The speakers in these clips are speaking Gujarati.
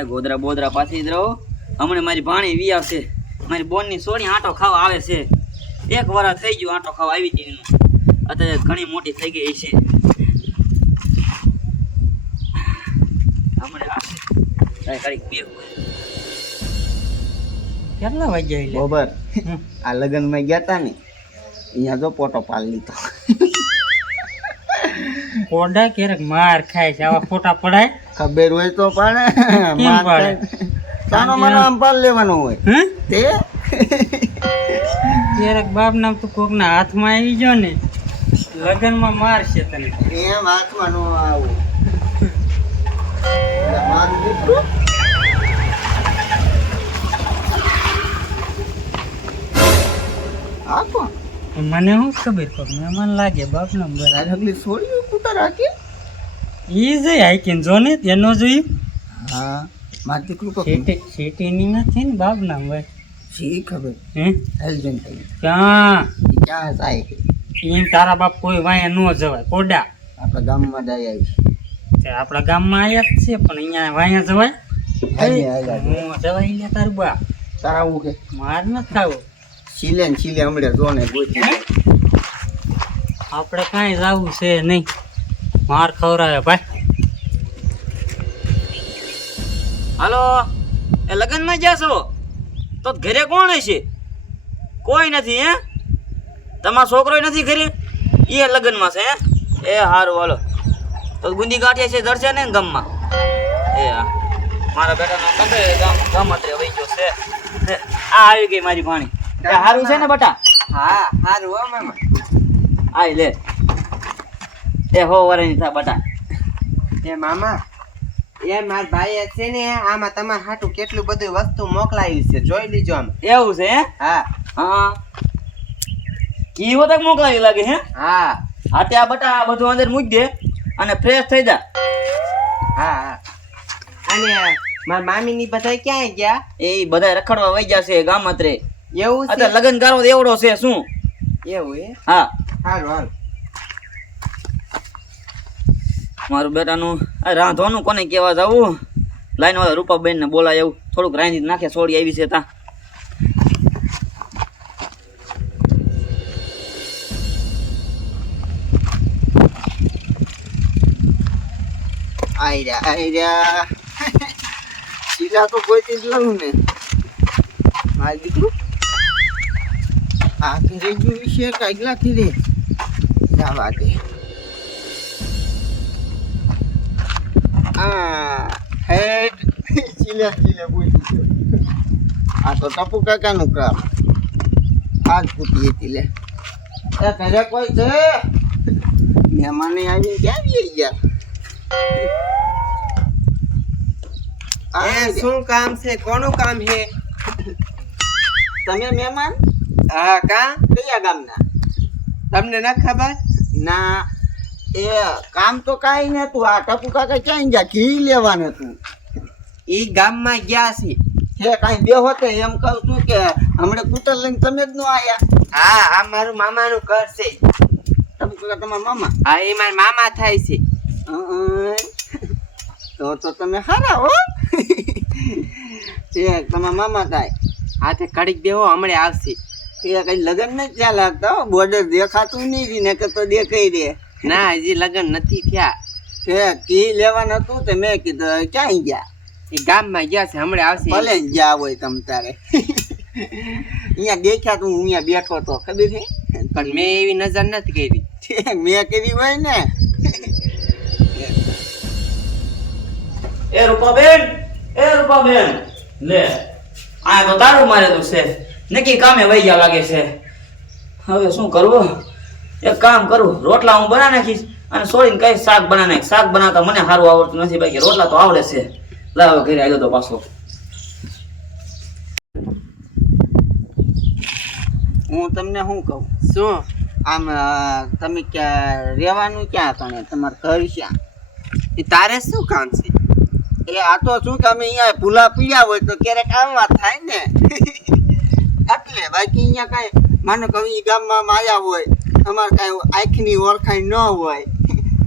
ભાઈ ગોદરા બોદરા પાછી જ રહો. હમણાં મારી ભાણી વી આવશે. મારી બોનની સોળી આંટો ખાવા આવે છે. 1 વર્ષ થઈ ગયું આંટો ખાવા આવી હતી એનું. અત્યારે ઘણી મોટી થઈ ગઈ છે. હમણાં આવશે. કેટલા વાગ્યા એટલે બરોબર આ લગનમાં ગયા તા ને અહીંયા જો પોટો પાલ લીધો. કોડા ક્યારેક માર ખાય છે આવા ફોટા પડાય ખબર હોય તો પણ કેમ પાડે? તાનો મને આમ પાલ લેવાનો હોય તે ક્યારેક બાપ નામ તું કોકના હાથમાં આવી ગયો ને લગનમાં મારશે તને. એમ હાથમાં નો આવું મારું દીકરું આ કોણ? મને શું ખબર કોક મહેમાન લાગે બાપ નામ રાજહગલી છોડી કુટા રાખી ઈ જઈ આઈકીને જો ને તેનો જોયું હા મારું દીકરું કોક સિટીની નથી ને બાપ નામ ભાઈ શી ખબર હે હેલ્જન થઈ ક્યાં ક્યાં જાય એમ તારા બાપ કોઈ વાયા ન જવાય કોડા આપણા ગામમાં જાય આવી તે આપણા ગામમાં આયા જ છે પણ અહીંયા વાયા જવાય હું જવાય લે તારું બા તારા હું કે માર ન થાવ છીલે ને છીલે હમણાં જો ને ગોતી આપણે કાંઈ જવું છે નહીં માર ખવડાવે ભાઈ. હાલો એ લગનમાં જ્યાં છો તો ઘરે કોણ હશે? કોઈ નથી. હે તમારો છોકરો નથી ઘરે? એ લગનમાં છે. હે એ સારું હાલો તો ગુંદી ગાંઠિયા છે જડશે ને ગામમાં. એ હા મારા બેટાનો કંદે ગામ અત્રે વહી ગયો છે. આ આવી ગઈ મારી ભાણી. એ સારું છે ને બટા? હા હારું હો મામા આય લે એ હો વરેની થા બટા. એ મામા એ માર ભાઈ છે ને આમાં તમારે હાટું કેટલું બધું વસ્તુ મોકલાવી છે જોઈ લીજો આમ. એવું છે? હે હા હા કીવો તક મોકલાવી લાગે. હે હા હા તે આ બટા આ બધું અંદર મૂકી દે અને ફ્રેશ થઈ જા. હા હા અને માર મામી ની બધા ક્યાં ગયા? એ બધા રખડવા વઈ જશે ગામ અત્રે. એવું છે? અત્યારે લગન ગાળો એવડો છે શું? એવું એ હા હારું હારું. મારું બેટાનું આ રાંધવાનું કોને કહેવા જવું? લાઈન વાળા રૂપાબેન ને બોલાય એવું થોડુંક રાંધી નાખે. સોડી આવી છે તા આયરા સીધા તો કોઈ જ લઉં ને મારું દીકરું આ ઘરે ગયું છે કાગલા ઘરે જવા દે. હેડ ચીલે ચીલે પૂછી ગયો. આ તો ટપુ કાકાનું કામ આજ પૂછી હતી લે. એ ઘરે કોઈ છે? મહેમાને આવીને ક્યાં આવી ગયા? એ શું કામ છે? કોનું કામ છે? તમે મહેમાન? હા કા કયા ગામના? તમને ન ખબર? ના એ કામ તો કાંઈ નતું. આ ટપુ કાકા ક્યાં ગયા? ઘી લેવાનું હતું. ઈ ગામમાં ગયા છે. છે કાંઈ દેહો તે એમ કહું છું કે હમણાં કૂટર લઈને તમે જ ન આયા? હા આ મારું મામાનું ઘર છે. ટપુ કાકા તમારા મામા? હા એ મારા મામા થાય છે. તો તમે સારા હો. છે તમારા મામા થાય. હા તે કડીક દેવો હમણે આવશે. એ કઈ લગન નથી ત્યાં લાગતા હો. બોર્ડર દેખાતું નહીં ને કે તો દેખાઈ દે. ના હજી લગ્ન નથી થયા. છે ઘી લેવાનું હતું તે મેં કીધું ક્યાં ગયા? એ ગામમાં ગયા છે હમણે આવશે. ભલે જ ગયા હોય તમ તારે. અહીંયા દેખ્યા તું હું અહીંયા બેઠો તો ખબર છે પણ મેં એવી નજર નથી કરી. મેં કરી હોય ને. એ રૂપાબેન લે આ તો તારું મારે તો છે નક્કી કામે વહી ગયા લાગે છે. હવે શું કરવું? એક કામ કરું રોટલા હું બના નાખીશ અને સોળીને કઈ શાક બના નાખ. શાક બનાવતા મને સારું આવડતું નથી બાકી રોટલા તો આવડે છે. લાવ ઘરે આવ્યો તો પાછો. હું તમને શું કહું? શું? આમ તમે ક્યાં રહેવાનું ક્યાં કણે? તમારું ઘર ક્યાં? એ તારે શું કામ છે? એ આ તો શું કે અમે અહીંયા ભૂલા પીડ્યા હોય તો ક્યારેક આવવા થાય ને એટલે બાકી અહીંયા કાંઈ માનો કે એ ગામમાં આવ્યા હોય અમારે કાંઈ આંખની ઓળખાણ ન હોય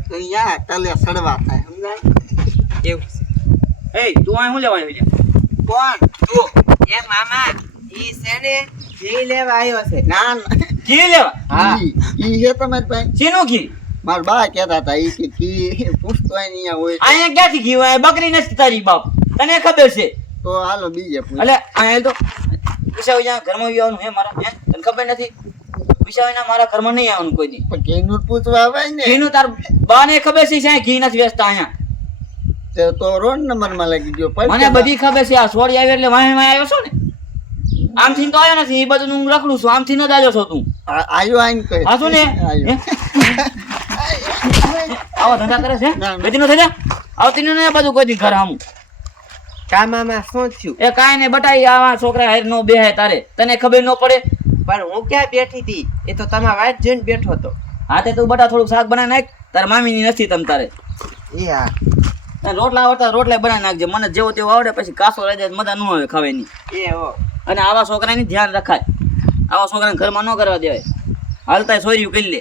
તો અહીંયા તલે સડવા થાય સમજાય? એવું છે. એ તું અહીં શું લેવા આવ્યો છે? કોણ તું એ મામા ઈ છે ને ઘી લેવા આવ્યો છે ના ના ઘી લેવા? હા ઈ હે તમારી પાસે શીનું ઘી? મારા બા કહેતા હતા ઈ કે કી પૂછતો અહીંયા હોય છે. અહીંયા ક્યાંથી ઘી હોય? બકરી નથી તારી બાપ, તને ખબર છે. તો હાલો બીજે પૂછ એટલે અહીંયા તો પૈસા હોય ઘરમાં આવવાનું હે મારા, હે તને ખબર નથી? પૈસા હોય મારા ઘરમાં નહીં આવવાનું કોઈ દી. પણ કેનું પૂછવા આવે ને ઘીનું તાર બાને ખબર છે સાહેબ ઘી નથી વેચતા અહીંયા. તો રોડ નંબર માં લાગી ગયો મને બધી ખબર છે. આ સોડી આવી એટલે વાહે વાહે આવ્યો છો ને? આમથી તો આવ્યો નથી, એ બધું હું રખડું છું. આમથી ન જ આવ્યો છો તું? આયો આઈને કહે હા શું ને? આયો. આવા ધંધા કરે છે? ના, ના. બેટી નો થઈ જા. આવતી ને બધું કોઈ દી ઘર આમ. કા મામા શું થયું એ કાંઈ નહીં બટાઈ, આવા છોકરા હારે નો બેહે તારે, તને ખબર ન પડે? પણ હું ક્યાં બેઠી હતી એ તો તમારા વાટ જોઈને બેઠો હતો હાથે તું બટા થોડુંક શાક બનાવી નાખ. તાર મામીની નથી તમ તારે. એ હા અને રોટલા આવડતા રોટલા બનાવી નાખજે. મને જેવો તેવો આવડે, પછી કાસો રહી જાય મજા ન આવે ખાવાની. એ હો અને આવા છોકરાની ધ્યાન રખાય. આવા છોકરાને ઘરમાં ન કરવા દેવાય. હાલતા સોર્યું કરી લે.